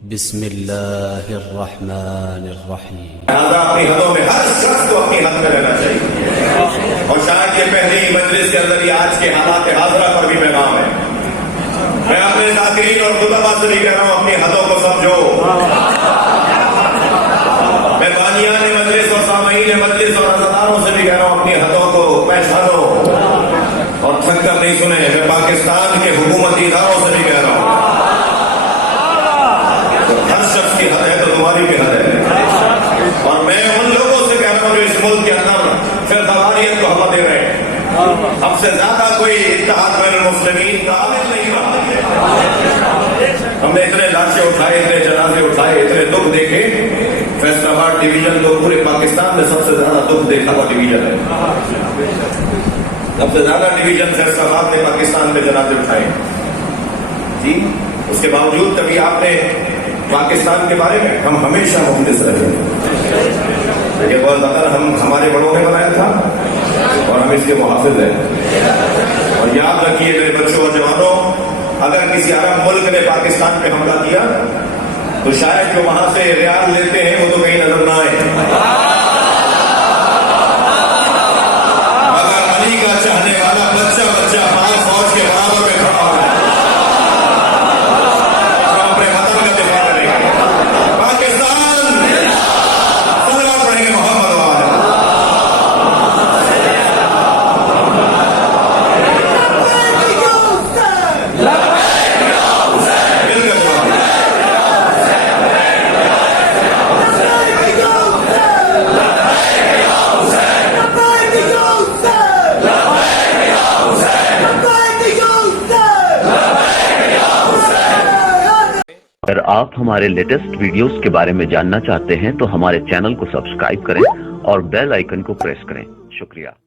बिस्मिल्लाहिर्रहमानिर्रहीम। अपनी हदों में हर शख्स को अपनी हद में रहना चाहिए। और शायद ये पहली मजलिस के अंदर आज के हालात हाजरा पर भी पैगाम है। मैं अपने ज़ाकिरीन और खुतबा से भी कह रहा हूँ, अपनी हदों को समझो। मैं बानियान मजलिस और सामईन मजलिस और अज़ादारों से भी कह रहा हूँ, अपनी हदों को पहचानो और थक कर नहीं सुने। मैं पाकिस्तान के हुकूमती इदारों से भी कह रहा हूँ, हर शख्स की हद है तो तुम्हारी भी हद है। और मैं उन लोगों से कह रहा हूँ जो इस मुल्क के अंदर फिर दवारियत को हवा दे रहे हैं। हमसे ज्यादा कोई इत्तेहाद बैन मुस्लिमीन का आमिल नहीं रहा है। हमने इतने लाशें उठाए, इतने जनाजे उठाए, इतने दुख देखे। फैसलाबाद डिवीजन तो पूरे पाकिस्तान में सबसे ज्यादा दुख देखा हुआ डिवीजन है। सबसे ज्यादा डिवीजन फैसलाबाद ने पाकिस्तान में जनाजे उठाए जी। उसके बावजूद कभी आपने पाकिस्तान के बारे में, हम हमेशा मुखलिस रहे। ये बहुत ज्यादा हम हमारे बड़ों ने बनाया था और हम इसके मुहाफिज हैं। और याद रखिए मेरे बच्चों और जवानों, अगर किसी अरब मुल्क ने पाकिस्तान पे हमला किया तो शायद जो वहां से रियाल लेते हैं वो तो कहीं नजर ना आए। अगर अली का चाहने वाला बच्चा बच्चा 5 फौज के बराबर में खड़ा हो तो अपने वतन का दिफा करेंगे। पाकिस्तान सलवात पढ़ेंगे मोहम्मद वाले। अगर आप हमारे लेटेस्ट वीडियोस के बारे में जानना चाहते हैं तो हमारे चैनल को सब्सक्राइब करें और बेल आइकन को प्रेस करें। शुक्रिया।